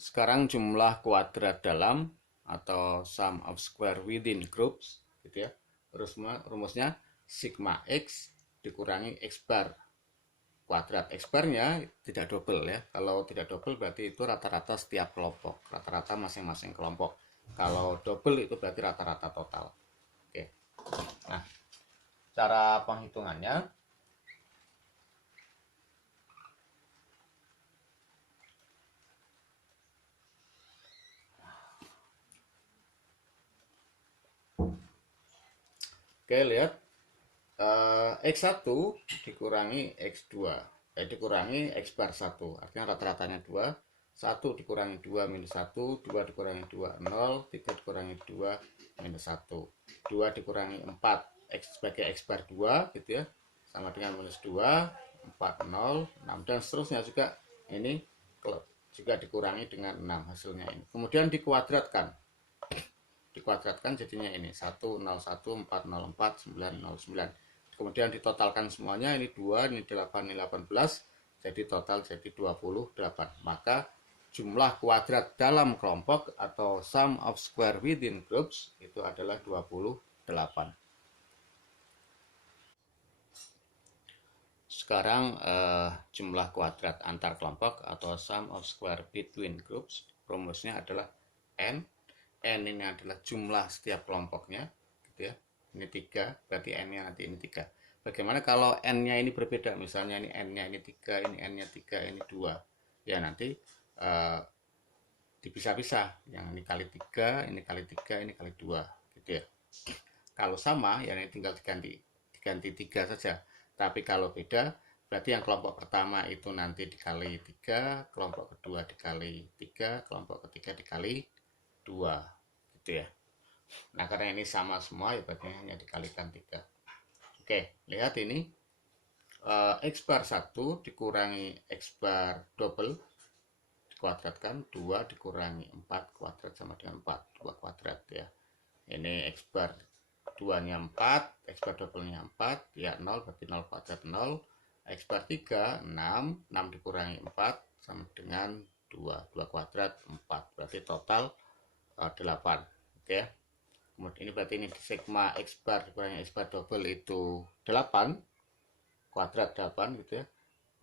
Sekarang jumlah kuadrat dalam atau sum of square within groups gitu ya. Rumusnya sigma x dikurangi x bar kuadrat. X barnya tidak double ya. Kalau tidak double berarti itu rata-rata setiap kelompok, rata-rata masing-masing kelompok. Kalau double itu berarti rata-rata total. Oke. Nah, cara penghitungannya oke, lihat X1 dikurangi X2 dikurangi X bar 1, artinya rata-ratanya 2. 1 dikurangi 2 minus 1, 2 dikurangi 2 0, 3 dikurangi 2 minus 1, 2 dikurangi 4 X sebagai X bar 2 gitu ya, sama dengan minus 2, 4 0 6, dan seterusnya juga. Ini juga dikurangi dengan 6 hasilnya ini, kemudian dikuadratkan jadinya ini 10140499, kemudian ditotalkan semuanya, ini 2, ini 8, ini 18, jadi total jadi 28. Maka jumlah kuadrat dalam kelompok atau sum of square within groups itu adalah 28. Sekarang jumlah kuadrat antar kelompok atau sum of square between groups, rumusnya adalah n. N ini adalah jumlah setiap kelompoknya gitu ya. Ini 3, berarti n-nya nanti ini 3. Bagaimana kalau n-nya ini berbeda, misalnya ini n-nya ini 3, ini n-nya 3, ini 2. Ya nanti dipisah-pisah, yang ini kali 3, ini kali 3, ini kali 2 gitu ya. Kalau sama ya ini tinggal diganti 3 saja. Tapi kalau beda, berarti yang kelompok pertama itu nanti dikali 3, kelompok kedua dikali 3, kelompok ketiga dikali 2 gitu ya. Nah, karena ini sama semua ya berarti hanya dikalikan 3. Oke, lihat ini X bar 1 dikurangi X bar double dikuadratkan, 2 dikurangi 4 kuadrat sama dengan 4, 2 kuadrat ya. Ini X bar 2 nya 4, X bar double nya 4 ya, 0 berarti 0 kuadrat 0. X bar 3 6, 6 dikurangi 4 sama dengan 2, 2 kuadrat 4, berarti total 8. Oke ya. Kemudian ini berarti ini sigma X bar dikurangi X bar double itu 8 kuadrat 8 gitu ya.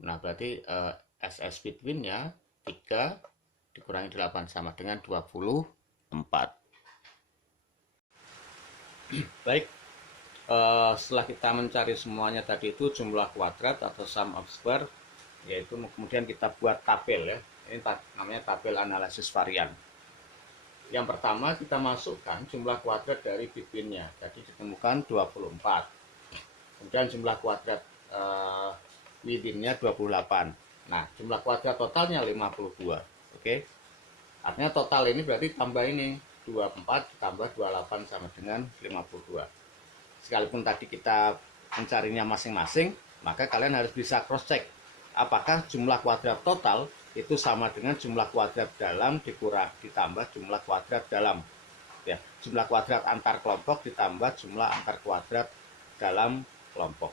Nah, berarti SS between nya 3 dikurangi 8 sama dengan 24. Baik, setelah kita mencari semuanya tadi itu jumlah kuadrat atau sum of square, yaitu kemudian kita buat tabel ya. Ini namanya tabel analisis varian. Yang pertama kita masukkan jumlah kuadrat dari between-nya. Jadi ditemukan 24. Kemudian jumlah kuadrat within-nya 28. Nah, jumlah kuadrat totalnya 52. Oke. Artinya total ini berarti tambah ini 24 ditambah 28 sama dengan 52. Sekalipun tadi kita mencarinya masing-masing, maka kalian harus bisa cross check apakah jumlah kuadrat total itu sama dengan jumlah kuadrat dalam ditambah jumlah kuadrat dalam ya, jumlah kuadrat antar kelompok ditambah jumlah antar kuadrat dalam kelompok.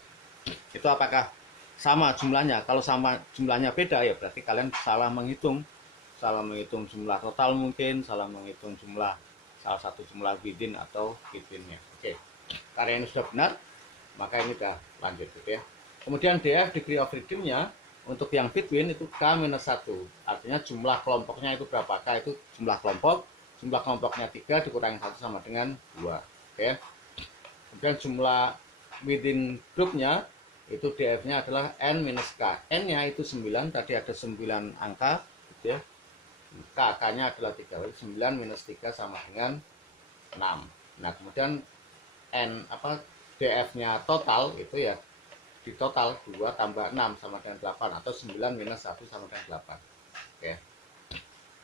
Itu apakah sama jumlahnya? Kalau sama jumlahnya beda ya berarti kalian salah menghitung jumlah total, mungkin salah menghitung salah satu jumlah within atau between-nya. Oke, karena ini sudah benar maka ini sudah lanjut gitu ya. Kemudian DF degree of freedom-nya untuk yang between itu K-1, artinya jumlah kelompoknya itu berapakah, itu jumlah kelompoknya 3 dikurangi 1 sama dengan 2. Oke. Kemudian jumlah within group-nya itu DF-nya adalah N-K. N-nya itu 9, tadi ada 9 angka gitu ya. K-nya adalah 3, 9 minus 3 sama dengan 6. Nah, kemudian DF-nya total itu ya, di total 2 tambah 6 sama dengan 8, atau 9 minus 1 sama dengan 8. Oke.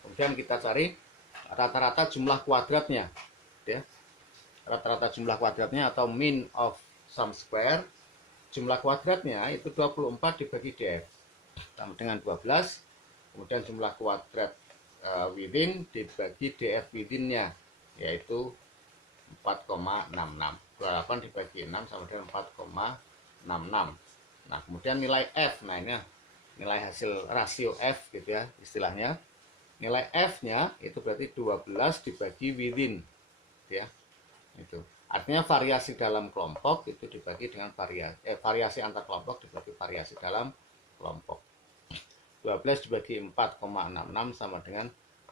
Kemudian kita cari rata-rata jumlah kuadratnya ya. Rata-rata jumlah kuadratnya atau mean of sum square, jumlah kuadratnya itu 24 dibagi DF sama dengan 12. Kemudian jumlah kuadrat within dibagi DF within-nya yaitu 4,66. 28 dibagi 6 sama dengan 4,66. Nah, kemudian nilai F, nah ini nilai hasil rasio F gitu ya istilahnya. nilai F-nya itu berarti 12 dibagi within, ya. Itu artinya variasi dalam kelompok itu dibagi dengan variasi antar kelompok dibagi variasi dalam kelompok. 12 dibagi 4,66 sama dengan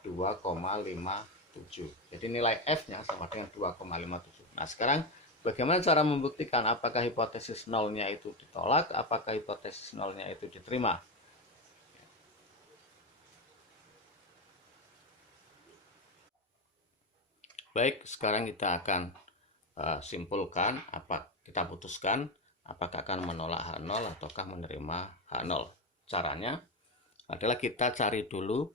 2,57. Jadi nilai F-nya sama dengan 2,57. Nah, sekarang bagaimana cara membuktikan apakah hipotesis nolnya itu ditolak, apakah hipotesis nolnya itu diterima? Baik, sekarang kita akan simpulkan, kita putuskan apakah akan menolak H0 ataukah menerima H0. Caranya adalah kita cari dulu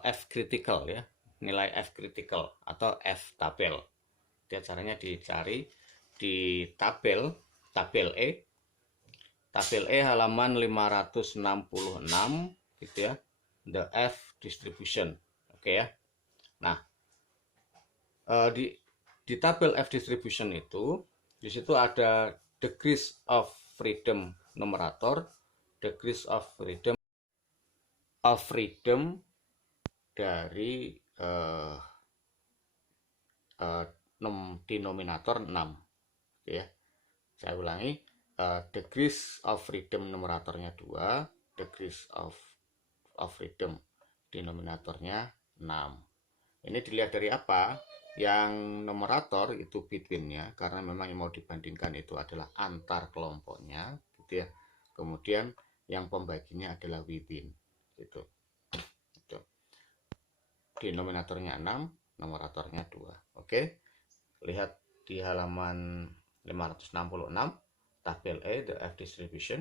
F critical, ya, nilai F critical atau F tabel. Dia caranya dicari di tabel E, tabel E halaman 566 gitu ya, the F distribution. Oke ya. Nah, di tabel F distribution itu di situ ada degrees of freedom numerator, degrees of freedom dari denominator 6, ya. Saya ulangi, degrees of freedom numeratornya 2, degrees of freedom denominatornya 6. Ini dilihat dari apa? Yang numerator itu between-nya, karena memang yang mau dibandingkan itu adalah antar kelompoknya, gitu ya. Kemudian yang pembaginya adalah within, gitu. Denominatornya 6, numeratornya 2. Oke. Lihat di halaman 566 tabel E, the F distribution.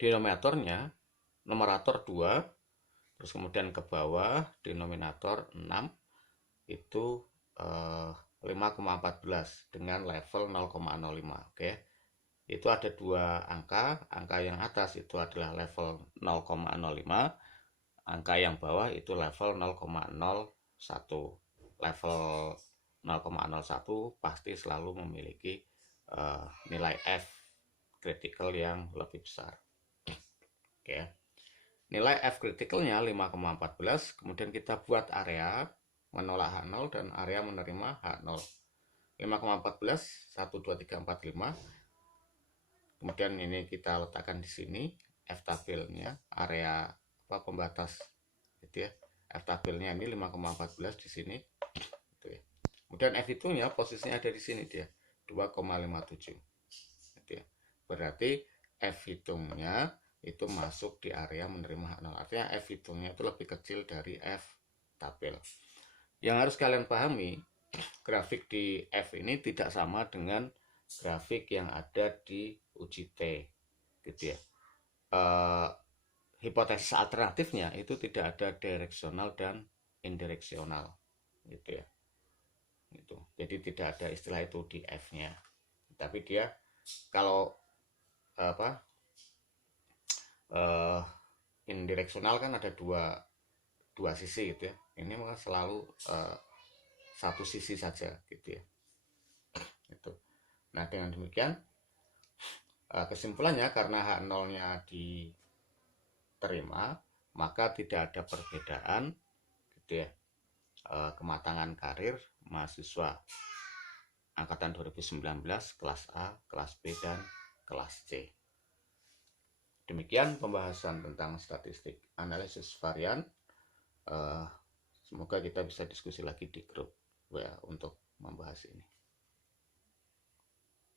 Denominatornya numerator 2, terus kemudian ke bawah denominator 6 itu 5,14 dengan level 0,05. Oke. Itu ada dua angka yang atas itu adalah level 0,05, angka yang bawah itu level 0,01. Level 0,01 pasti selalu memiliki nilai F critical yang lebih besar. Oke. Nilai F criticalnya 5,14, kemudian kita buat area menolak H0 dan area menerima H0. 5,14 1 2 3 4 5. Kemudian ini kita letakkan di sini F tabelnya, area pembatas gitu ya. F tabelnya ini 5,14 di sini gitu ya. Kemudian F hitungnya posisinya ada di sini dia, 2,57 gitu ya. Berarti F hitungnya itu masuk di area menerima H0. Artinya F hitungnya itu lebih kecil dari F tabel. Yang harus kalian pahami, grafik di F ini tidak sama dengan grafik yang ada di uji T gitu ya. Hipotesis alternatifnya itu tidak ada direksional dan indireksional gitu ya. Gitu. Jadi tidak ada istilah itu di F-nya. Tapi dia kalau indireksional kan ada dua sisi gitu ya. Ini maka selalu satu sisi saja gitu ya. Itu. Nah, dengan demikian kesimpulannya karena H0-nya diterima, maka tidak ada perbedaan gitu ya, kematangan karir mahasiswa angkatan 2019 kelas A, kelas B, dan kelas C. Demikian pembahasan tentang statistik analisis varian. Semoga kita bisa diskusi lagi di grup WA untuk